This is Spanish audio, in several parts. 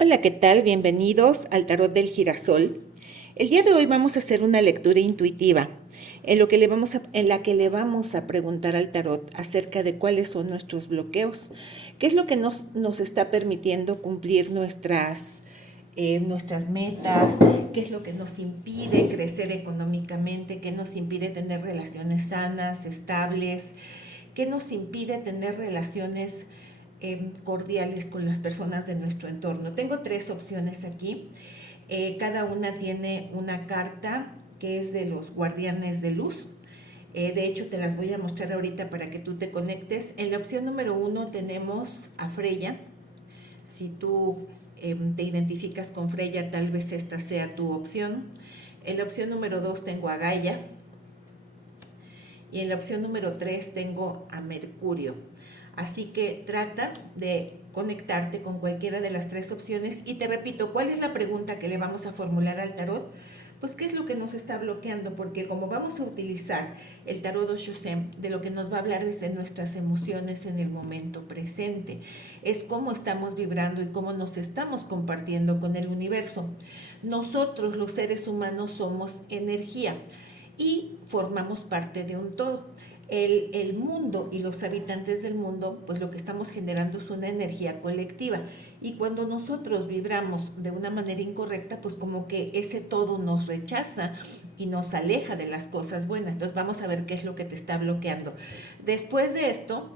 Hola, ¿qué tal? Bienvenidos al Tarot del Girasol. El día de hoy vamos a hacer una lectura intuitiva en la que le vamos a preguntar al tarot acerca de cuáles son nuestros bloqueos, qué es lo que nos está permitiendo cumplir nuestras metas, qué es lo que nos impide crecer económicamente, qué nos impide tener relaciones sanas, estables, qué nos impide tener relaciones cordiales con las personas de nuestro entorno. Tengo tres opciones aquí. Cada una tiene una carta que es de los guardianes de luz. De hecho, te las voy a mostrar ahorita para que tú te conectes. En la opción número 1 tenemos a Freya. Si tú te identificas con Freya, tal vez esta sea tu opción. En la opción número 2 tengo a Gaia. Y en la opción número 3 tengo a Mercurio. Así que trata de conectarte con cualquiera de las tres opciones. Y te repito, ¿cuál es la pregunta que le vamos a formular al tarot? Pues qué es lo que nos está bloqueando, porque como vamos a utilizar el tarot Osho Sem, de lo que nos va a hablar desde nuestras emociones en el momento presente, es cómo estamos vibrando y cómo nos estamos compartiendo con el universo. Nosotros los seres humanos somos energía y formamos parte de un todo. El mundo y los habitantes del mundo, pues lo que estamos generando es una energía colectiva. Y cuando nosotros vibramos de una manera incorrecta, pues como que ese todo nos rechaza y nos aleja de las cosas buenas. Entonces vamos a ver qué es lo que te está bloqueando. Después de esto,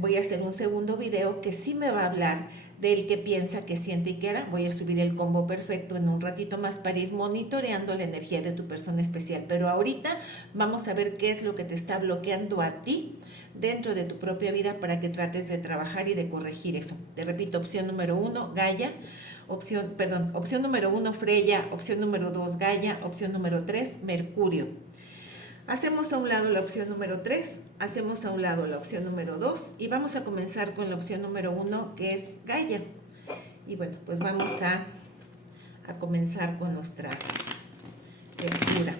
voy a hacer un segundo video que sí me va a hablar del que piensa, que siente y que hará. Voy a subir el combo perfecto en un ratito más para ir monitoreando la energía de tu persona especial. Pero ahorita vamos a ver qué es lo que te está bloqueando a ti dentro de tu propia vida para que trates de trabajar y de corregir eso. Te repito, opción número 1, Gaia. Opción número 1, Freya. Opción número 2, Gaia. Opción número 3, Mercurio. Hacemos a un lado la opción número 3, hacemos a un lado la opción número 2 y vamos a comenzar con la opción número 1, que es Gaia. Y bueno, pues vamos a comenzar con nuestra lectura.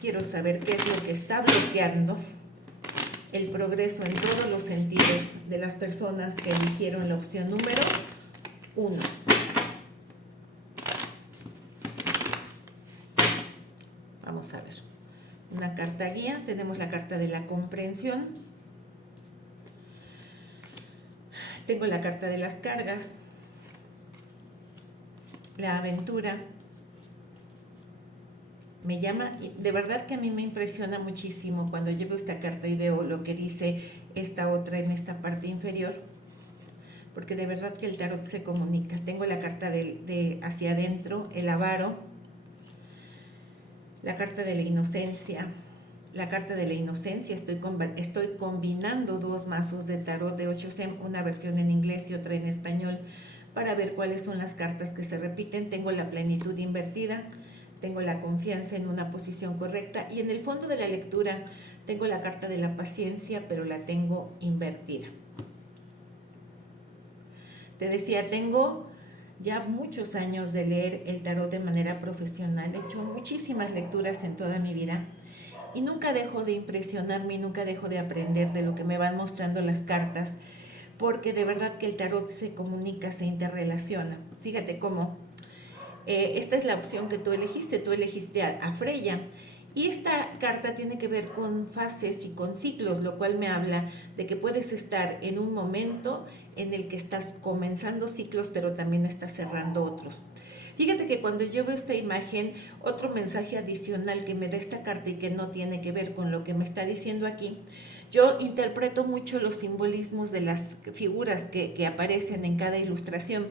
Quiero saber qué es lo que está bloqueando el progreso en todos los sentidos de las personas que eligieron la opción número 1. Vamos a ver. Una carta guía, tenemos la carta de la comprensión, tengo la carta de las cargas, la aventura. Me llama, de verdad que a mí me impresiona muchísimo cuando yo veo esta carta y veo lo que dice esta otra en esta parte inferior, porque de verdad que el tarot se comunica. Tengo la carta de hacia adentro, el avaro, la carta de la inocencia. La carta de la inocencia, estoy combinando dos mazos de tarot de 8 una versión en inglés y otra en español, para ver cuáles son las cartas que se repiten. Tengo la plenitud invertida, tengo la confianza en una posición correcta y en el fondo de la lectura tengo la carta de la paciencia, pero la tengo invertida. Te decía, tengo ya muchos años de leer el tarot de manera profesional, he hecho muchísimas lecturas en toda mi vida y nunca dejo de impresionarme y nunca dejo de aprender de lo que me van mostrando las cartas, porque de verdad que el tarot se comunica, se interrelaciona. Fíjate cómo esta es la opción que tú elegiste a Freya. Y esta carta tiene que ver con fases y con ciclos, lo cual me habla de que puedes estar en un momento en el que estás comenzando ciclos, pero también estás cerrando otros. Fíjate que cuando yo veo esta imagen, otro mensaje adicional que me da esta carta y que no tiene que ver con lo que me está diciendo aquí, yo interpreto mucho los simbolismos de las figuras que aparecen en cada ilustración.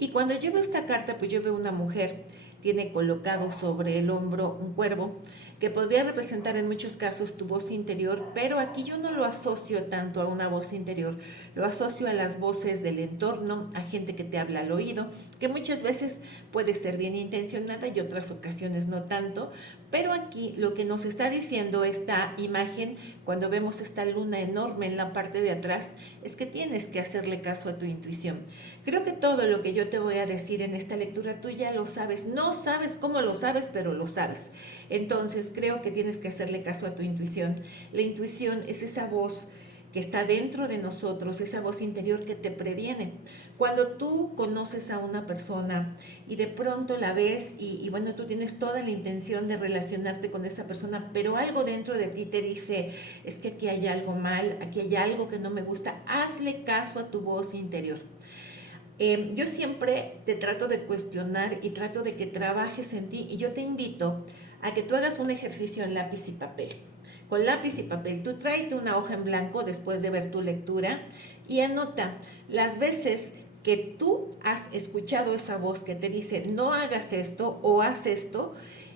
Y cuando yo veo esta carta, pues yo veo una mujer, tiene colocado sobre el hombro un cuervo, que podría representar en muchos casos tu voz interior, pero aquí yo no lo asocio tanto a una voz interior, lo asocio a las voces del entorno, a gente que te habla al oído, que muchas veces puede ser bien intencionada y otras ocasiones no tanto, pero aquí lo que nos está diciendo esta imagen, cuando vemos esta luna enorme en la parte de atrás, es que tienes que hacerle caso a tu intuición. Creo que todo lo que yo te voy a decir en esta lectura tú ya lo sabes, no no sabes cómo lo sabes, pero lo sabes. Entonces creo que tienes que hacerle caso a tu intuición. La intuición es esa voz que está dentro de nosotros, esa voz interior que te previene. Cuando tú conoces a una persona y de pronto la ves y bueno, tú tienes toda la intención de relacionarte con esa persona, pero algo dentro de ti te dice, es que aquí hay algo mal, aquí hay algo que no me gusta, hazle caso a tu voz interior. Yo siempre te trato de cuestionar y trato de que trabajes en ti y yo te invito a que tú hagas un ejercicio en lápiz y papel. Con lápiz y papel, tú tráete una hoja en blanco después de ver tu lectura y anota las veces que tú has escuchado esa voz que te dice no hagas esto o haz esto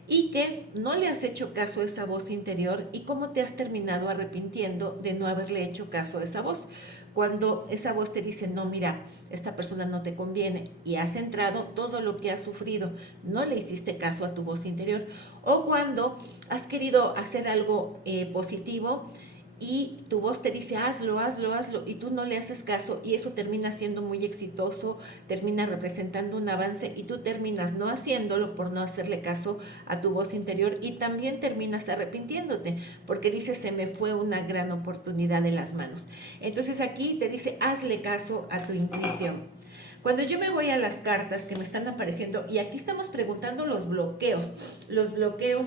y que no le has hecho caso a esa voz interior y cómo te has terminado arrepintiendo de no haberle hecho caso a esa voz. Cuando esa voz te dice, no, mira, esta persona no te conviene y has entrado todo lo que has sufrido, no le hiciste caso a tu voz interior. O cuando has querido hacer algo positivo y tu voz te dice hazlo, hazlo, hazlo y tú no le haces caso y eso termina siendo muy exitoso, termina representando un avance y tú terminas no haciéndolo por no hacerle caso a tu voz interior y también terminas arrepintiéndote porque dices se me fue una gran oportunidad de las manos. Entonces aquí te dice hazle caso a tu intuición. Cuando yo me voy a las cartas que me están apareciendo, y aquí estamos preguntando los bloqueos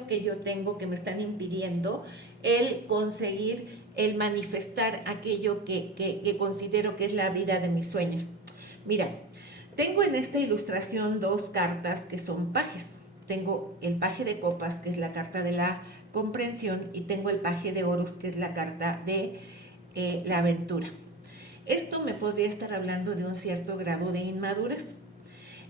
que yo tengo que me están impidiendo el conseguir, el manifestar aquello que considero que es la vida de mis sueños. Mira, tengo en esta ilustración dos cartas que son pajes. Tengo el paje de copas, que es la carta de la comprensión, y tengo el paje de oros, que es la carta de la aventura. Esto me podría estar hablando de un cierto grado de inmadurez.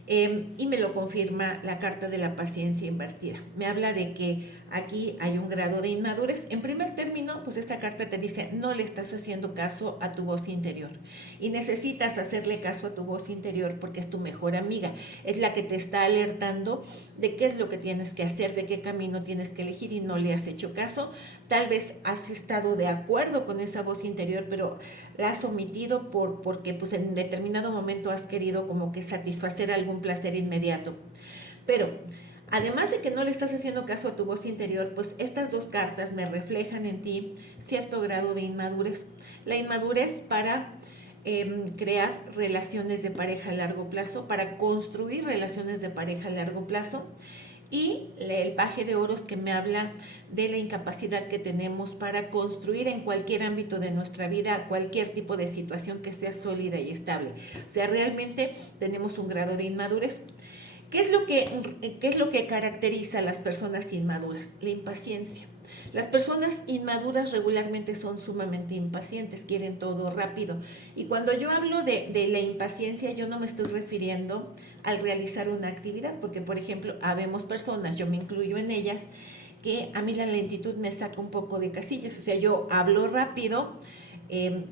Y me lo confirma la carta de la paciencia invertida. Me habla de que aquí hay un grado de inmadurez. En primer término, pues esta carta te dice, no le estás haciendo caso a tu voz interior. Y necesitas hacerle caso a tu voz interior porque es tu mejor amiga. Es la que te está alertando de qué es lo que tienes que hacer, de qué camino tienes que elegir y no le has hecho caso. Tal vez has estado de acuerdo con esa voz interior, pero la has omitido porque pues en determinado momento has querido como que satisfacer algún placer inmediato. Pero además de que no le estás haciendo caso a tu voz interior, pues estas dos cartas me reflejan en ti cierto grado de inmadurez. La inmadurez para crear relaciones de pareja a largo plazo, para construir relaciones de pareja a largo plazo. Y el paje de oros que me habla de la incapacidad que tenemos para construir en cualquier ámbito de nuestra vida cualquier tipo de situación que sea sólida y estable. O sea, realmente tenemos un grado de inmadurez. ¿Qué es lo que caracteriza a las personas inmaduras? La impaciencia. Las personas inmaduras regularmente son sumamente impacientes, quieren todo rápido. Y cuando yo hablo de la impaciencia, yo no me estoy refiriendo al realizar una actividad, porque por ejemplo, habemos personas, yo me incluyo en ellas, que a mí la lentitud me saca un poco de casillas. O sea, yo hablo rápido,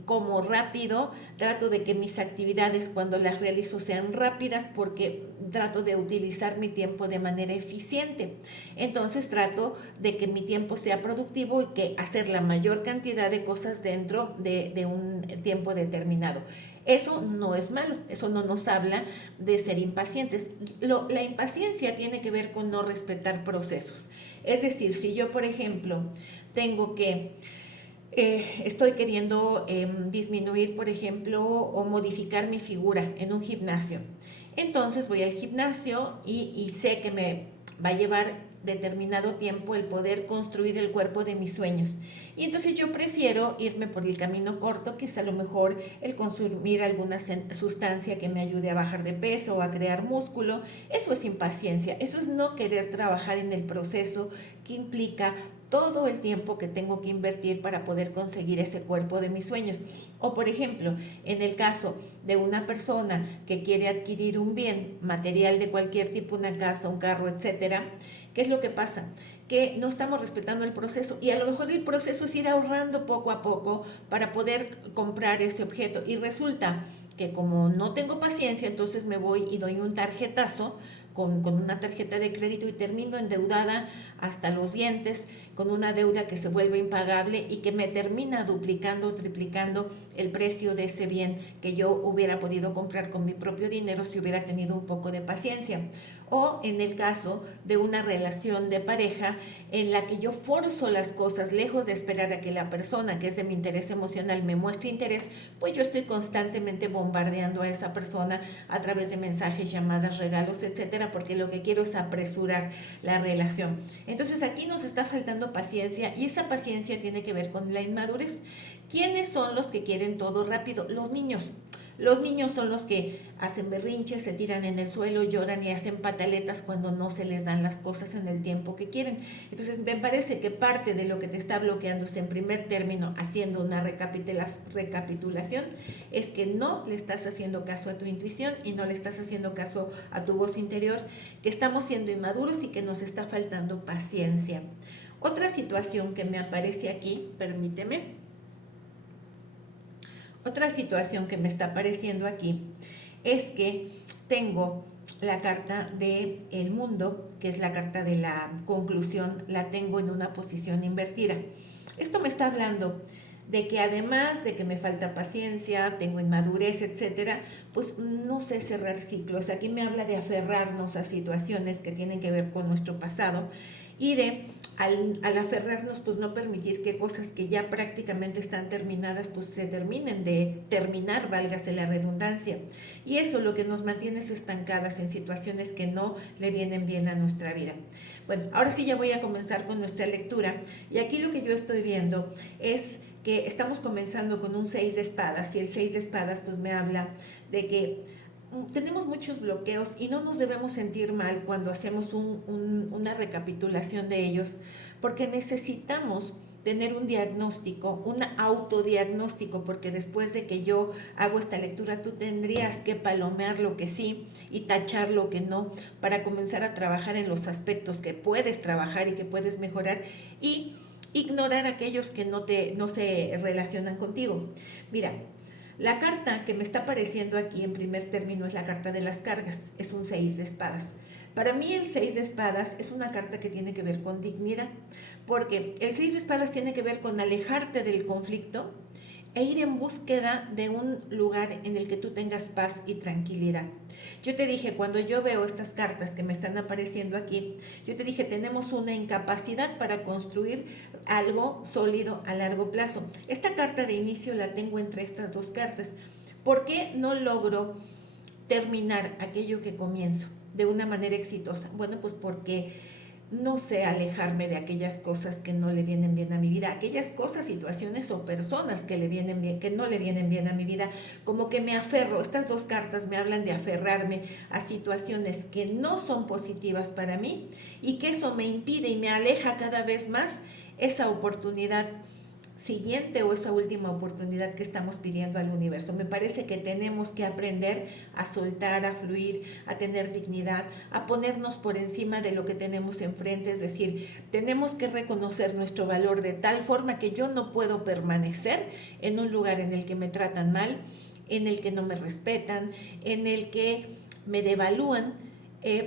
como rápido, trato de que mis actividades cuando las realizo sean rápidas porque trato de utilizar mi tiempo de manera eficiente. Entonces trato de que mi tiempo sea productivo y que hacer la mayor cantidad de cosas dentro de un tiempo determinado. Eso no es malo, eso no nos habla de ser impacientes. La impaciencia tiene que ver con no respetar procesos. Es decir, si yo, por ejemplo, tengo que estoy queriendo disminuir, por ejemplo, o modificar mi figura en un gimnasio. Entonces voy al gimnasio y sé que me va a llevar determinado tiempo el poder construir el cuerpo de mis sueños. Y entonces yo prefiero irme por el camino corto, que es a lo mejor el consumir alguna sustancia que me ayude a bajar de peso o a crear músculo. Eso es impaciencia, eso es no querer trabajar en el proceso que implica todo el tiempo que tengo que invertir para poder conseguir ese cuerpo de mis sueños. O por ejemplo, en el caso de una persona que quiere adquirir un bien material de cualquier tipo, una casa, un carro, etcétera, ¿qué es lo que pasa? Que no estamos respetando el proceso y a lo mejor el proceso es ir ahorrando poco a poco para poder comprar ese objeto y resulta que como no tengo paciencia, entonces me voy y doy un tarjetazo con una tarjeta de crédito y termino endeudada hasta los dientes con una deuda que se vuelve impagable y que me termina duplicando, triplicando el precio de ese bien que yo hubiera podido comprar con mi propio dinero si hubiera tenido un poco de paciencia. O en el caso de una relación de pareja en la que yo forzo las cosas, lejos de esperar a que la persona que es de mi interés emocional me muestre interés, pues yo estoy constantemente bombardeando a esa persona a través de mensajes, llamadas, regalos, etcétera, porque lo que quiero es apresurar la relación. Entonces aquí nos está faltando paciencia, y esa paciencia tiene que ver con la inmadurez. ¿Quiénes son los que quieren todo rápido? Los niños. Los niños son los que hacen berrinches, se tiran en el suelo, lloran y hacen pataletas cuando no se les dan las cosas en el tiempo que quieren. Entonces me parece que parte de lo que te está bloqueando en primer término, haciendo una recapitulación, es que no le estás haciendo caso a tu intuición y no le estás haciendo caso a tu voz interior, que estamos siendo inmaduros y que nos está faltando paciencia. Otra situación que me aparece aquí, permíteme. Otra situación que me está apareciendo aquí es que tengo la carta de el mundo, que es la carta de la conclusión, la tengo en una posición invertida. Esto me está hablando de que además de que me falta paciencia, tengo inmadurez, etcétera, pues no sé cerrar ciclos. Aquí me habla de aferrarnos a situaciones que tienen que ver con nuestro pasado y de al aferrarnos, pues no permitir que cosas que ya prácticamente están terminadas, pues se terminen de terminar, válgase la redundancia. Y eso lo que nos mantiene es estancadas en situaciones que no le vienen bien a nuestra vida. Bueno, ahora sí ya voy a comenzar con nuestra lectura, y aquí lo que yo estoy viendo es que estamos comenzando con un 6 de espadas, y el 6 de espadas pues me habla de que tenemos muchos bloqueos y no nos debemos sentir mal cuando hacemos una recapitulación de ellos, porque necesitamos tener un diagnóstico, un autodiagnóstico, porque después de que yo hago esta lectura, tú tendrías que palomear lo que sí y tachar lo que no, para comenzar a trabajar en los aspectos que puedes trabajar y que puedes mejorar, y ignorar aquellos que no se relacionan contigo. Mira, la carta que me está apareciendo aquí en primer término es la carta de las cargas, es un 6 de espadas. Para mí el 6 de espadas es una carta que tiene que ver con dignidad, porque el 6 de espadas tiene que ver con alejarte del conflicto e ir en búsqueda de un lugar en el que tú tengas paz y tranquilidad. Yo te dije, cuando yo veo estas cartas que me están apareciendo aquí, yo te dije, tenemos una incapacidad para construir algo sólido a largo plazo. Esta carta de inicio la tengo entre estas dos cartas. ¿Por qué no logro terminar aquello que comienzo de una manera exitosa? Bueno, pues porque no sé alejarme de aquellas cosas que no le vienen bien a mi vida, aquellas cosas, situaciones o personas que le vienen bien, que no le vienen bien a mi vida, como que me aferro. Estas dos cartas me hablan de aferrarme a situaciones que no son positivas para mí, y que eso me impide y me aleja cada vez más esa oportunidad siguiente o esa última oportunidad que estamos pidiendo al universo. Me parece que tenemos que aprender a soltar, a fluir, a tener dignidad, a ponernos por encima de lo que tenemos enfrente. Es decir, tenemos que reconocer nuestro valor de tal forma que yo no puedo permanecer en un lugar en el que me tratan mal, en el que no me respetan, en el que me devalúan,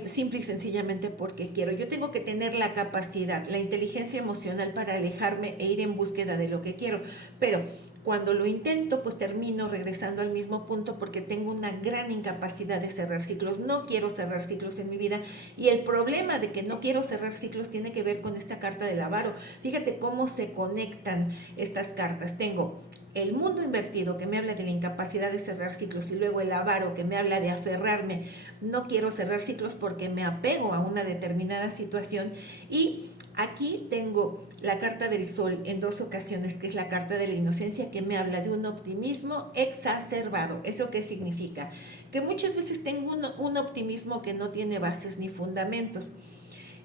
simple y sencillamente porque quiero. Yo tengo que tener la capacidad, la inteligencia emocional para alejarme e ir en búsqueda de lo que quiero. Pero cuando lo intento, pues termino regresando al mismo punto, porque tengo una gran incapacidad de cerrar ciclos. No quiero cerrar ciclos en mi vida, y el problema de que no quiero cerrar ciclos tiene que ver con esta carta del avaro. Fíjate cómo se conectan estas cartas. Tengo el mundo invertido, que me habla de la incapacidad de cerrar ciclos, y luego el avaro, que me habla de aferrarme. No quiero cerrar ciclos porque me apego a una determinada situación. Y aquí tengo la carta del sol en dos ocasiones, que es la carta de la inocencia, que me habla de un optimismo exacerbado. ¿Eso qué significa? Que muchas veces tengo un optimismo que no tiene bases ni fundamentos.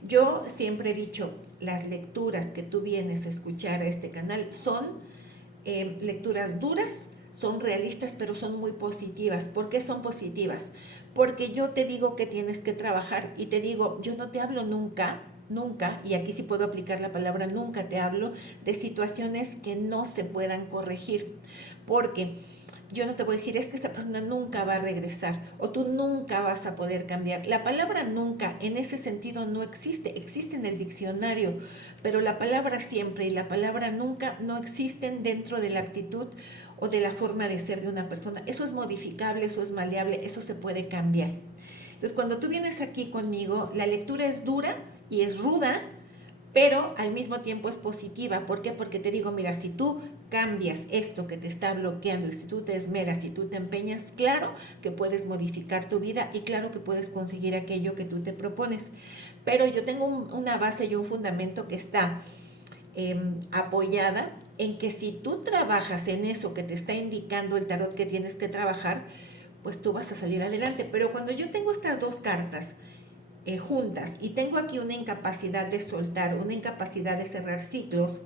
Yo siempre he dicho, las lecturas que tú vienes a escuchar a este canal son lecturas duras, son realistas, pero son muy positivas. ¿Por qué son positivas? Porque yo te digo que tienes que trabajar, y te digo, yo no te hablo nunca, y aquí sí puedo aplicar la palabra nunca, te hablo de situaciones que no se puedan corregir, porque yo no te voy a decir, es que esta persona nunca va a regresar o tú nunca vas a poder cambiar. La palabra nunca en ese sentido no existe, existe en el diccionario, pero la palabra siempre y la palabra nunca no existen dentro de la actitud o de la forma de ser de una persona. Eso es modificable, eso es maleable, eso se puede cambiar. Entonces, cuando tú vienes aquí conmigo, la lectura es dura y es ruda, pero al mismo tiempo es positiva. ¿Por qué? Porque te digo, mira, si tú cambias esto que te está bloqueando y si tú te esmeras y tú te empeñas, claro que puedes modificar tu vida y claro que puedes conseguir aquello que tú te propones. Pero yo tengo una base y un fundamento que está apoyada en que si tú trabajas en eso que te está indicando el tarot que tienes que trabajar, pues tú vas a salir adelante. Pero cuando yo tengo estas dos cartas juntas y tengo aquí una incapacidad de soltar, una incapacidad de cerrar ciclos,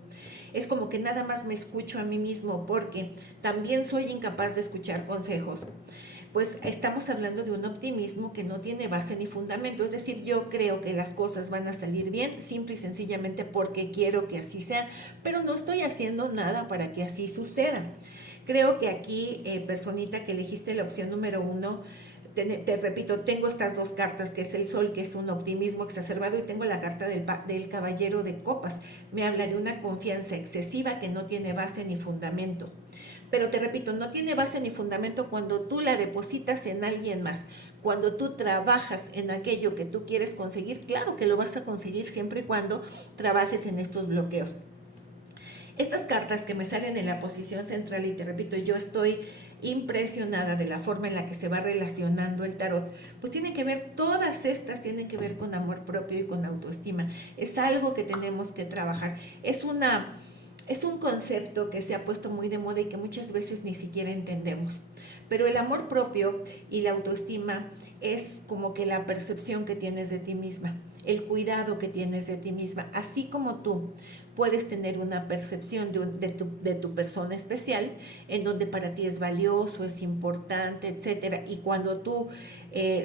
es como que nada más me escucho a mí mismo porque también soy incapaz de escuchar consejos. Pues estamos hablando de un optimismo que no tiene base ni fundamento, es decir, yo creo que las cosas van a salir bien simple y sencillamente porque quiero que así sea, pero no estoy haciendo nada para que así suceda. Creo que aquí, personita que elegiste la opción número 1, te repito, tengo estas dos cartas, que es el sol, que es un optimismo exacerbado, y tengo la carta del caballero de copas. Me habla de una confianza excesiva que no tiene base ni fundamento. Pero te repito, no tiene base ni fundamento cuando tú la depositas en alguien más. Cuando tú trabajas en aquello que tú quieres conseguir, claro que lo vas a conseguir siempre y cuando trabajes en estos bloqueos. Estas cartas que me salen en la posición central, y te repito, yo estoy impresionada de la forma en la que se va relacionando el tarot, pues tienen que ver, todas estas tienen que ver con amor propio y con autoestima. Es algo que tenemos que trabajar. Es un concepto que se ha puesto muy de moda y que muchas veces ni siquiera entendemos. Pero el amor propio y la autoestima es como que la percepción que tienes de ti misma, el cuidado que tienes de ti misma. Así como tú puedes tener una percepción de tu persona especial, en donde para ti es valioso, es importante, etcétera. Y cuando tú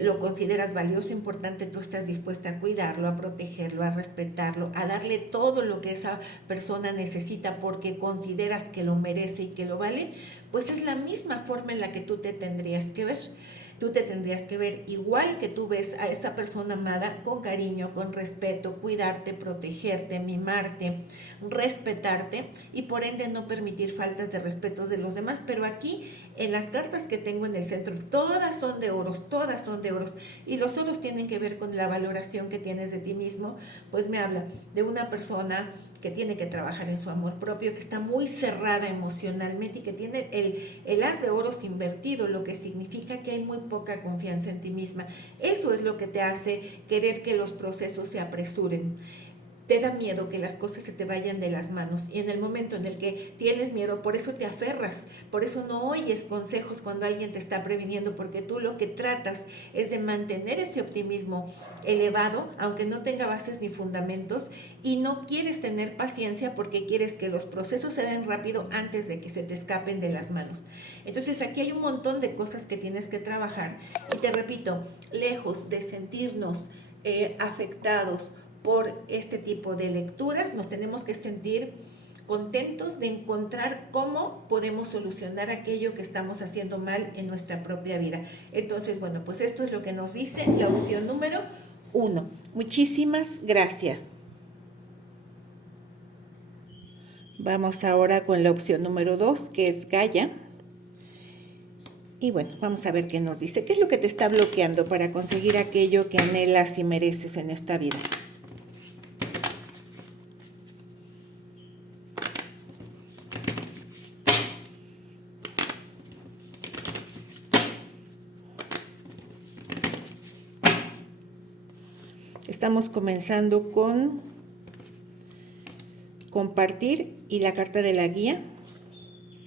lo consideras valioso, importante, tú estás dispuesta a cuidarlo, a protegerlo, a respetarlo, a darle todo lo que esa persona necesita porque consideras que lo merece y que lo vale, pues es la misma forma en la que tú te tendrías que ver. Tú te tendrías que ver igual que tú ves a esa persona amada, con cariño, con respeto, cuidarte, protegerte, mimarte, respetarte y por ende no permitir faltas de respeto de los demás. Pero aquí en las cartas que tengo en el centro, todas son de oros, todas son de oros, y los oros tienen que ver con la valoración que tienes de ti mismo. Pues me habla de una persona que tiene que trabajar en su amor propio, que está muy cerrada emocionalmente y que tiene el as de oros invertido, lo que significa que hay muy poca confianza en ti misma. Eso es lo que te hace querer que los procesos se apresuren. Te da miedo que las cosas se te vayan de las manos, y en el momento en el que tienes miedo, por eso te aferras, por eso no oyes consejos cuando alguien te está previniendo, porque tú lo que tratas es de mantener ese optimismo elevado, aunque no tenga bases ni fundamentos, y no quieres tener paciencia porque quieres que los procesos se den rápido antes de que se te escapen de las manos. Entonces aquí hay un montón de cosas que tienes que trabajar, y te repito, lejos de sentirnos afectados por este tipo de lecturas, nos tenemos que sentir contentos de encontrar cómo podemos solucionar aquello que estamos haciendo mal en nuestra propia vida. Entonces, bueno, pues esto es lo que nos dice la opción número 1. Muchísimas gracias. Vamos ahora con la opción número 2, que es Gaia. Y bueno, vamos a ver qué nos dice. ¿Qué es lo que te está bloqueando para conseguir aquello que anhelas y mereces en esta vida? Estamos comenzando con compartir y la carta de la guía.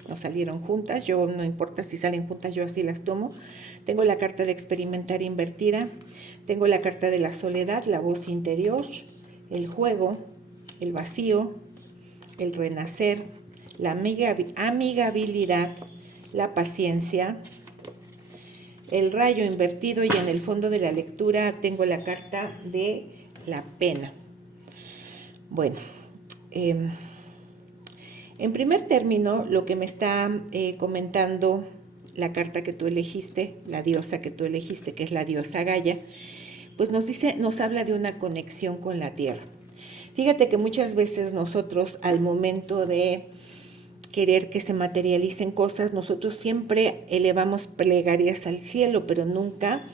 No salieron juntas, yo no importa si salen juntas, yo así las tomo. Tengo la carta de experimentar invertida, tengo la carta de la soledad, la voz interior, el juego, el vacío, el renacer, la amigabilidad, la paciencia, el rayo invertido, y en el fondo de la lectura tengo la carta de la pena. Bueno, en primer término, lo que me está comentando la carta que tú elegiste, la diosa que tú elegiste, que es la diosa Gaia, pues nos habla de una conexión con la tierra. Fíjate que muchas veces nosotros, al momento de querer que se materialicen cosas, nosotros siempre elevamos plegarias al cielo, pero nunca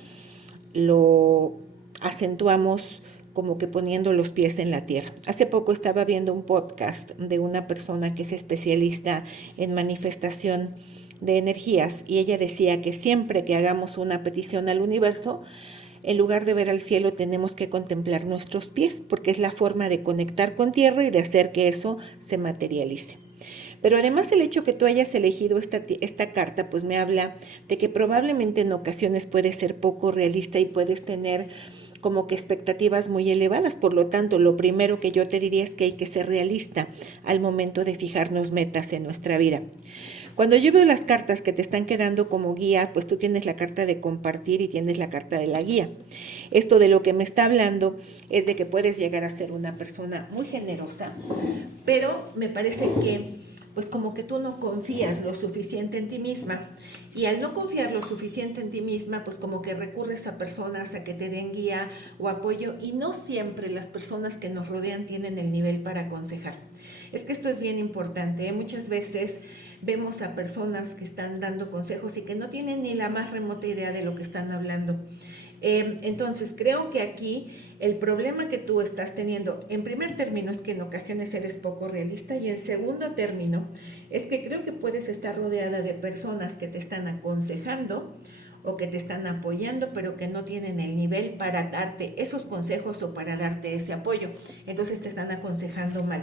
lo acentuamos como que poniendo los pies en la tierra. Hace poco estaba viendo un podcast de una persona que es especialista en manifestación de energías y ella decía que siempre que hagamos una petición al universo, en lugar de ver al cielo tenemos que contemplar nuestros pies porque es la forma de conectar con tierra y de hacer que eso se materialice. Pero además el hecho que tú hayas elegido esta carta pues me habla de que probablemente en ocasiones puedes ser poco realista y puedes tener como que expectativas muy elevadas. Por lo tanto, lo primero que yo te diría es que hay que ser realista al momento de fijarnos metas en nuestra vida. Cuando yo veo las cartas que te están quedando como guía, pues tú tienes la carta de compartir y tienes la carta de la guía. Esto de lo que me está hablando es de que puedes llegar a ser una persona muy generosa, pero me parece que pues como que tú no confías lo suficiente en ti misma y al no confiar lo suficiente en ti misma, pues como que recurres a personas a que te den guía o apoyo y no siempre las personas que nos rodean tienen el nivel para aconsejar. Es que esto es bien importante, ¿eh? Muchas veces vemos a personas que están dando consejos y que no tienen ni la más remota idea de lo que están hablando. Entonces creo que aquí el problema que tú estás teniendo, en primer término, es que en ocasiones eres poco realista y en segundo término es que creo que puedes estar rodeada de personas que te están aconsejando o que te están apoyando, pero que no tienen el nivel para darte esos consejos o para darte ese apoyo. Entonces te están aconsejando mal.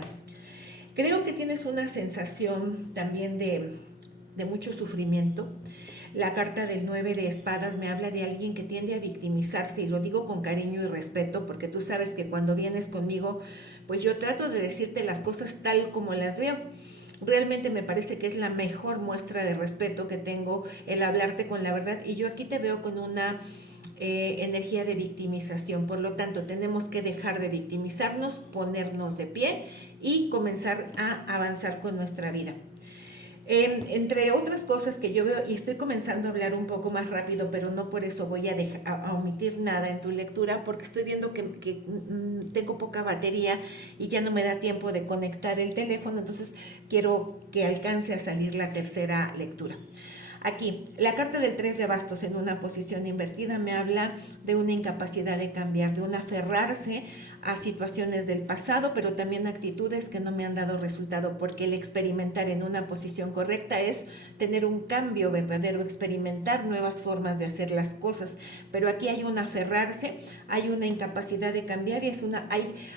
Creo que tienes una sensación también de mucho sufrimiento. La carta del 9 de espadas me habla de alguien que tiende a victimizarse y lo digo con cariño y respeto porque tú sabes que cuando vienes conmigo, pues yo trato de decirte las cosas tal como las veo. Realmente me parece que es la mejor muestra de respeto que tengo el hablarte con la verdad y yo aquí te veo con una energía de victimización. Por lo tanto, tenemos que dejar de victimizarnos, ponernos de pie y comenzar a avanzar con nuestra vida. Entre otras cosas que yo veo, y estoy comenzando a hablar un poco más rápido, pero no por eso voy a omitir nada en tu lectura, porque estoy viendo que tengo poca batería y ya no me da tiempo de conectar el teléfono, entonces quiero que alcance a salir la tercera lectura. Aquí, la carta del 3 de bastos en una posición invertida me habla de una incapacidad de cambiar, de un aferrarse a situaciones del pasado, pero también actitudes que no me han dado resultado, porque el experimentar en una posición correcta es tener un cambio verdadero, experimentar nuevas formas de hacer las cosas, pero aquí hay un aferrarse, hay una incapacidad de cambiar y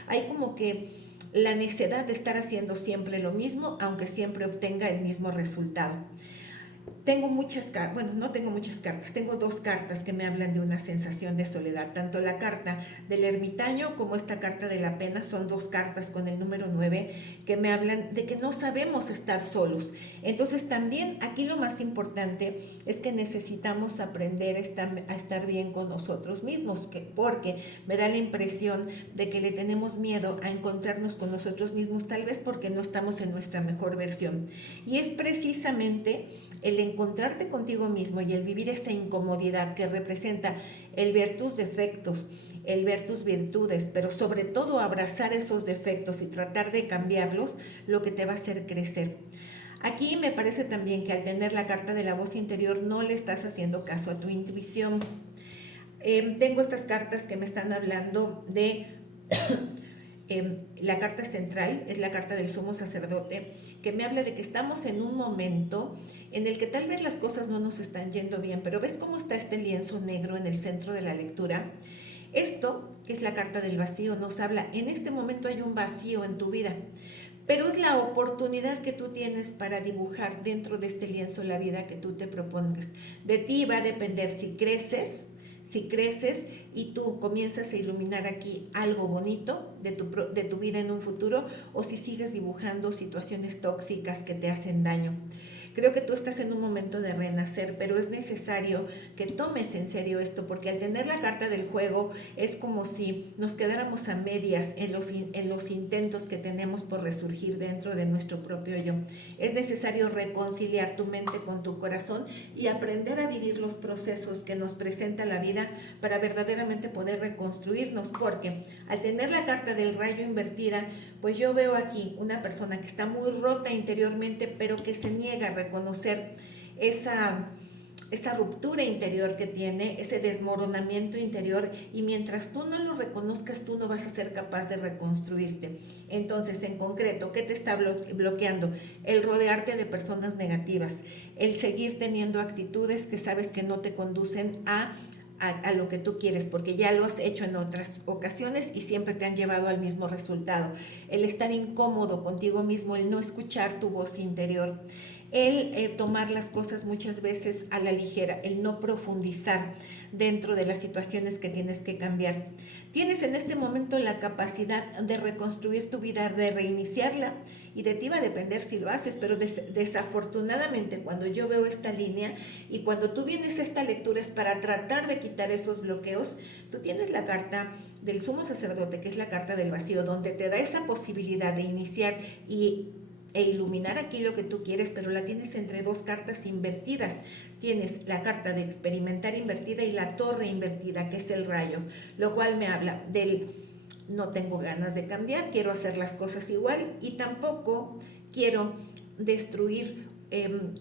hay como que la necesidad de estar haciendo siempre lo mismo, aunque siempre obtenga el mismo resultado. Tengo muchas cartas, bueno, no tengo muchas cartas, tengo dos cartas que me hablan de una sensación de soledad. Tanto la carta del ermitaño como esta carta de la pena son dos cartas con el número 9 que me hablan de que no sabemos estar solos. Entonces también aquí lo más importante es que necesitamos aprender a estar bien con nosotros mismos, porque me da la impresión de que le tenemos miedo a encontrarnos con nosotros mismos, tal vez porque no estamos en nuestra mejor versión. Y es precisamente el encontrarte contigo mismo y el vivir esa incomodidad que representa el ver tus defectos, el ver tus virtudes, pero sobre todo abrazar esos defectos y tratar de cambiarlos, lo que te va a hacer crecer. Aquí me parece también que al tener la carta de la voz interior no le estás haciendo caso a tu intuición. Tengo estas cartas que me están hablando de la carta central, es la carta del sumo sacerdote, que me habla de que estamos en un momento en el que tal vez las cosas no nos están yendo bien, pero ¿ves cómo está este lienzo negro en el centro de la lectura? Esto, que es la carta del vacío, nos habla, en este momento hay un vacío en tu vida, pero es la oportunidad que tú tienes para dibujar dentro de este lienzo la vida que tú te propongas. De ti va a depender si creces y tú comienzas a iluminar aquí algo bonito de tu vida en un futuro, o si sigues dibujando situaciones tóxicas que te hacen daño. Creo que tú estás en un momento de renacer, pero es necesario que tomes en serio esto, porque al tener la carta del juego es como si nos quedáramos a medias en los intentos que tenemos por resurgir dentro de nuestro propio yo. Es necesario reconciliar tu mente con tu corazón y aprender a vivir los procesos que nos presenta la vida para verdaderamente poder reconstruirnos, porque al tener la carta del rayo invertida, pues yo veo aquí una persona que está muy rota interiormente, pero que se niega a reconocer esa esa ruptura interior que tiene, ese desmoronamiento interior, y mientras tú no lo reconozcas, tú no vas a ser capaz de reconstruirte. Entonces, en concreto, ¿qué te está bloqueando? El rodearte de personas negativas, el seguir teniendo actitudes que sabes que no te conducen a lo que tú quieres, porque ya lo has hecho en otras ocasiones y siempre te han llevado al mismo resultado. El estar incómodo contigo mismo, el no escuchar tu voz interior, el tomar las cosas muchas veces a la ligera, el no profundizar dentro de las situaciones que tienes que cambiar. Tienes en este momento la capacidad de reconstruir tu vida, de reiniciarla, y de ti va a depender si lo haces, pero desafortunadamente cuando yo veo esta línea y cuando tú vienes a esta lectura es para tratar de quitar esos bloqueos. Tú tienes la carta del sumo sacerdote, que es la carta del vacío, donde te da esa posibilidad de iniciar e iluminar aquí lo que tú quieres, pero la tienes entre dos cartas invertidas. Tienes la carta de experimentar invertida y la torre invertida, que es el rayo, lo cual me habla del no tengo ganas de cambiar, quiero hacer las cosas igual, y tampoco quiero destruir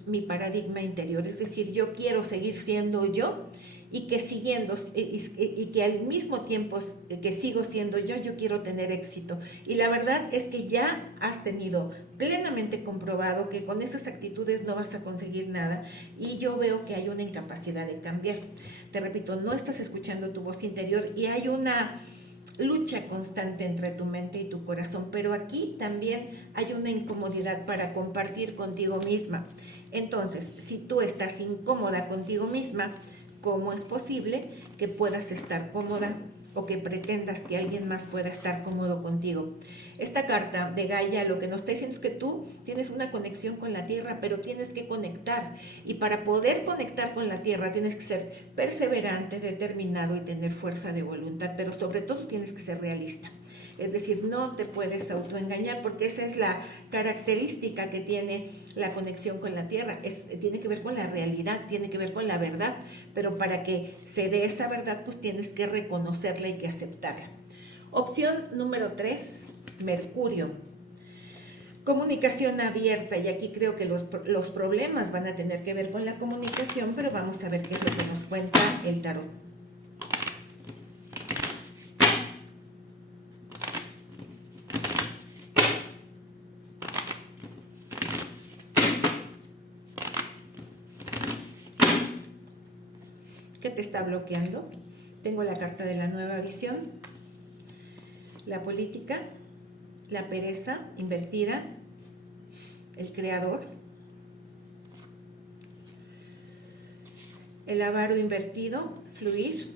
mi paradigma interior. Es decir, yo quiero seguir siendo yo, y que siguiendo y que al mismo tiempo que sigo siendo yo quiero tener éxito. Y la verdad es que ya has tenido plenamente comprobado que con esas actitudes no vas a conseguir nada, y yo veo que hay una incapacidad de cambiar. Te repito, no estás escuchando tu voz interior y hay una lucha constante entre tu mente y tu corazón, pero aquí también hay una incomodidad para compartir contigo misma. Entonces, si tú estás incómoda contigo misma, ¿cómo es posible que puedas estar cómoda o que pretendas que alguien más pueda estar cómodo contigo? Esta carta de Gaia lo que nos está diciendo es que tú tienes una conexión con la tierra, pero tienes que conectar. Y para poder conectar con la tierra tienes que ser perseverante, determinado y tener fuerza de voluntad, pero sobre todo tienes que ser realista. Es decir, no te puedes autoengañar, porque esa es la característica que tiene la conexión con la tierra. Tiene que ver con la realidad, tiene que ver con la verdad, pero para que se dé esa verdad, pues tienes que reconocerla y que aceptarla. Opción número 3, Mercurio. Comunicación abierta, y aquí creo que los problemas van a tener que ver con la comunicación, pero vamos a ver qué es lo que nos cuenta el tarot. ¿Qué te está bloqueando? Tengo la carta de la nueva visión, la política, la pereza invertida, el creador, el avaro invertido, fluir,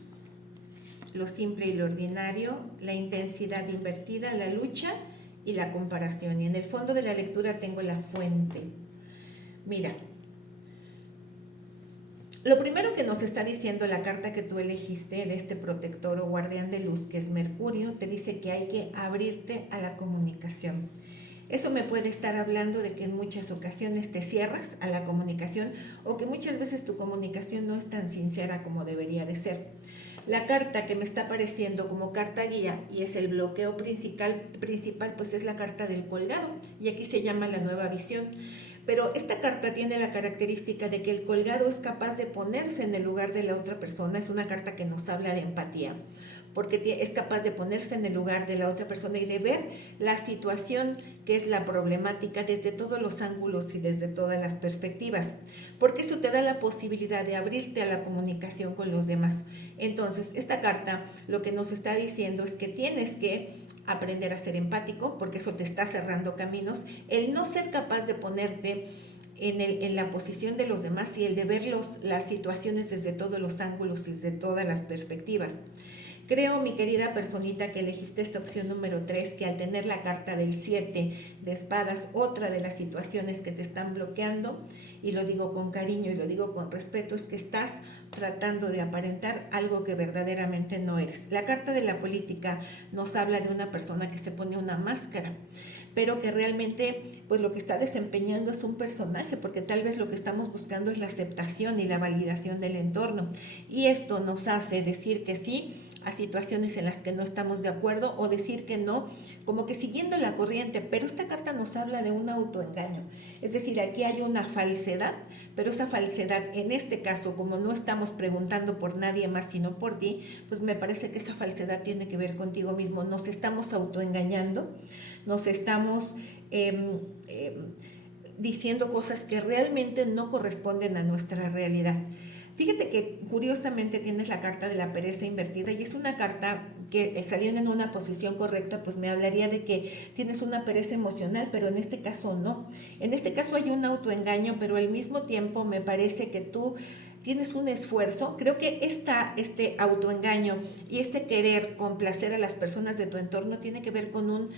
lo simple y lo ordinario, la intensidad invertida, la lucha y la comparación. Y en el fondo de la lectura tengo la fuente. Mira, lo primero que nos está diciendo la carta que tú elegiste de este protector o guardián de luz, que es Mercurio, te dice que hay que abrirte a la comunicación. Eso me puede estar hablando de que en muchas ocasiones te cierras a la comunicación, o que muchas veces tu comunicación no es tan sincera como debería de ser. La carta que me está apareciendo como carta guía y es el bloqueo principal, pues es la carta del colgado, y aquí se llama la nueva visión. Pero esta carta tiene la característica de que el colgado es capaz de ponerse en el lugar de la otra persona. Es una carta que nos habla de empatía, porque es capaz de ponerse en el lugar de la otra persona y de ver la situación que es la problemática desde todos los ángulos y desde todas las perspectivas, porque eso te da la posibilidad de abrirte a la comunicación con los demás. Entonces, esta carta lo que nos está diciendo es que tienes que aprender a ser empático, porque eso te está cerrando caminos, el no ser capaz de ponerte en la posición de los demás y el de ver las situaciones desde todos los ángulos y desde todas las perspectivas. Creo, mi querida personita que elegiste esta opción número 3, que al tener la carta del 7 de espadas, otra de las situaciones que te están bloqueando, y lo digo con cariño y lo digo con respeto, es que estás tratando de aparentar algo que verdaderamente no eres. La carta de la política nos habla de una persona que se pone una máscara, pero que realmente pues lo que está desempeñando es un personaje, porque tal vez lo que estamos buscando es la aceptación y la validación del entorno, y esto nos hace decir que sí a situaciones en las que no estamos de acuerdo o decir que no, como que siguiendo la corriente. Pero esta carta nos habla de un autoengaño. Es decir, aquí hay una falsedad, pero esa falsedad, en este caso, como no estamos preguntando por nadie más sino por ti, pues me parece que esa falsedad tiene que ver contigo mismo. Nos estamos autoengañando, nos estamos diciendo cosas que realmente no corresponden a nuestra realidad. Fíjate que curiosamente tienes la carta de la pereza invertida y es una carta que saliendo en una posición correcta pues me hablaría de que tienes una pereza emocional, pero en este caso no. En este caso hay un autoengaño, pero al mismo tiempo me parece que tú tienes un esfuerzo. Creo que este autoengaño y este querer complacer a las personas de tu entorno tiene que ver con un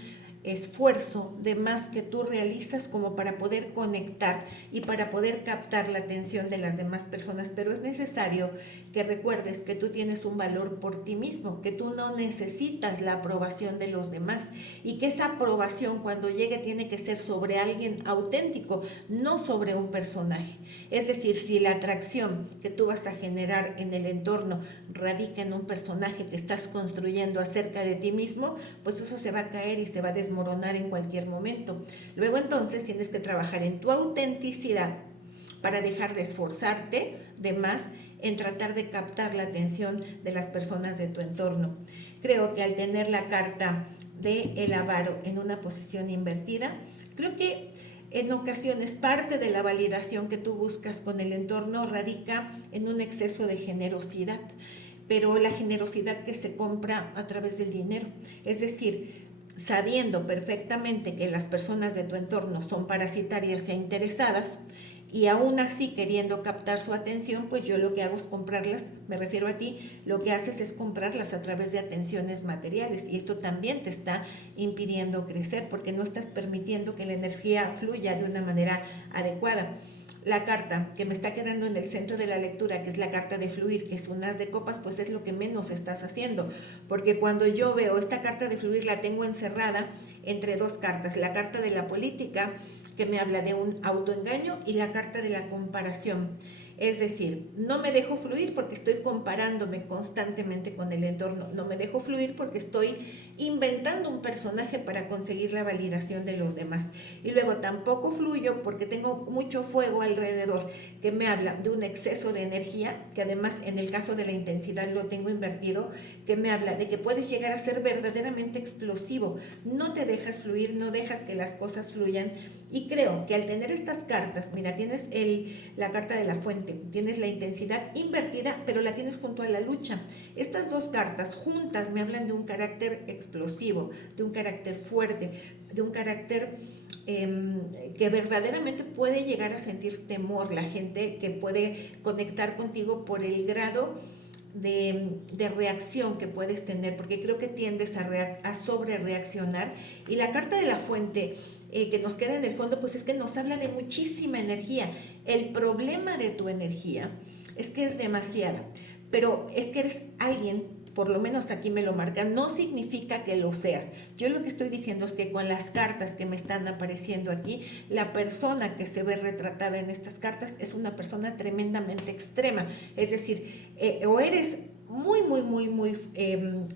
esfuerzo de más que tú realizas como para poder conectar y para poder captar la atención de las demás personas, pero es necesario que recuerdes que tú tienes un valor por ti mismo, que tú no necesitas la aprobación de los demás y que esa aprobación cuando llegue tiene que ser sobre alguien auténtico, no sobre un personaje. Es decir, si la atracción que tú vas a generar en el entorno radica en un personaje que estás construyendo acerca de ti mismo, pues eso se va a caer y se va a desmoronar en cualquier momento. Luego entonces tienes que trabajar en tu autenticidad para dejar de esforzarte de más en tratar de captar la atención de las personas de tu entorno. Creo que al tener la carta de el avaro en una posición invertida, creo que en ocasiones parte de la validación que tú buscas con el entorno radica en un exceso de generosidad, pero la generosidad que se compra a través del dinero, es decir, sabiendo perfectamente que las personas de tu entorno son parasitarias e interesadas, y aún así queriendo captar su atención, pues yo lo que hago es comprarlas, me refiero a ti, lo que haces es comprarlas a través de atenciones materiales y esto también te está impidiendo crecer porque no estás permitiendo que la energía fluya de una manera adecuada. La carta que me está quedando en el centro de la lectura, que es la carta de fluir, que es un as de copas, pues es lo que menos estás haciendo, porque cuando yo veo esta carta de fluir la tengo encerrada entre dos cartas, la carta de la política, que me habla de un autoengaño, y la carta de la comparación. Es decir, no me dejo fluir porque estoy comparándome constantemente con el entorno, no me dejo fluir porque estoy inventando un personaje para conseguir la validación de los demás. Y luego tampoco fluyo porque tengo mucho fuego alrededor que me habla de un exceso de energía, que además en el caso de la intensidad lo tengo invertido, que me habla de que puedes llegar a ser verdaderamente explosivo, no te dejas fluir, no dejas que las cosas fluyan. Y creo que al tener estas cartas, mira, tienes la carta de la fuente, tienes la intensidad invertida, pero la tienes junto a la lucha. Estas dos cartas juntas me hablan de un carácter explosivo, de un carácter fuerte, de un carácter que verdaderamente puede llegar a sentir temor, la gente que puede conectar contigo por el grado de reacción que puedes tener, porque creo que tiendes a sobre reaccionar. Y la carta de la fuente que nos queda en el fondo, pues es que nos habla de muchísima energía. El problema de tu energía es que es demasiada, pero es que eres alguien, por lo menos aquí me lo marca, no significa que lo seas. Yo lo que estoy diciendo es que con las cartas que me están apareciendo aquí, la persona que se ve retratada en estas cartas es una persona tremendamente extrema. Es decir, o eres muy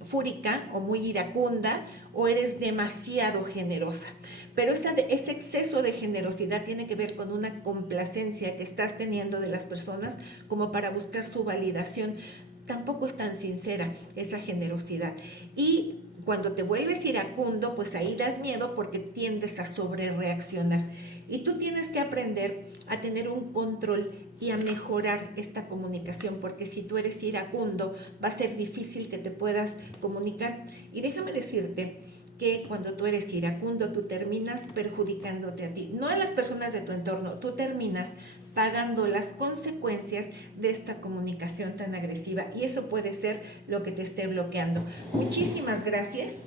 fúrica o muy iracunda, o eres demasiado generosa. Pero ese exceso de generosidad tiene que ver con una complacencia que estás teniendo de las personas como para buscar su validación. Tampoco es tan sincera esa generosidad. Y cuando te vuelves iracundo, pues ahí das miedo porque tiendes a sobrereaccionar. Y tú tienes que aprender a tener un control y a mejorar esta comunicación, porque si tú eres iracundo, va a ser difícil que te puedas comunicar. Y déjame decirte que cuando tú eres iracundo, tú terminas perjudicándote a ti, no a las personas de tu entorno, tú terminas pagando las consecuencias de esta comunicación tan agresiva y eso puede ser lo que te esté bloqueando. Muchísimas gracias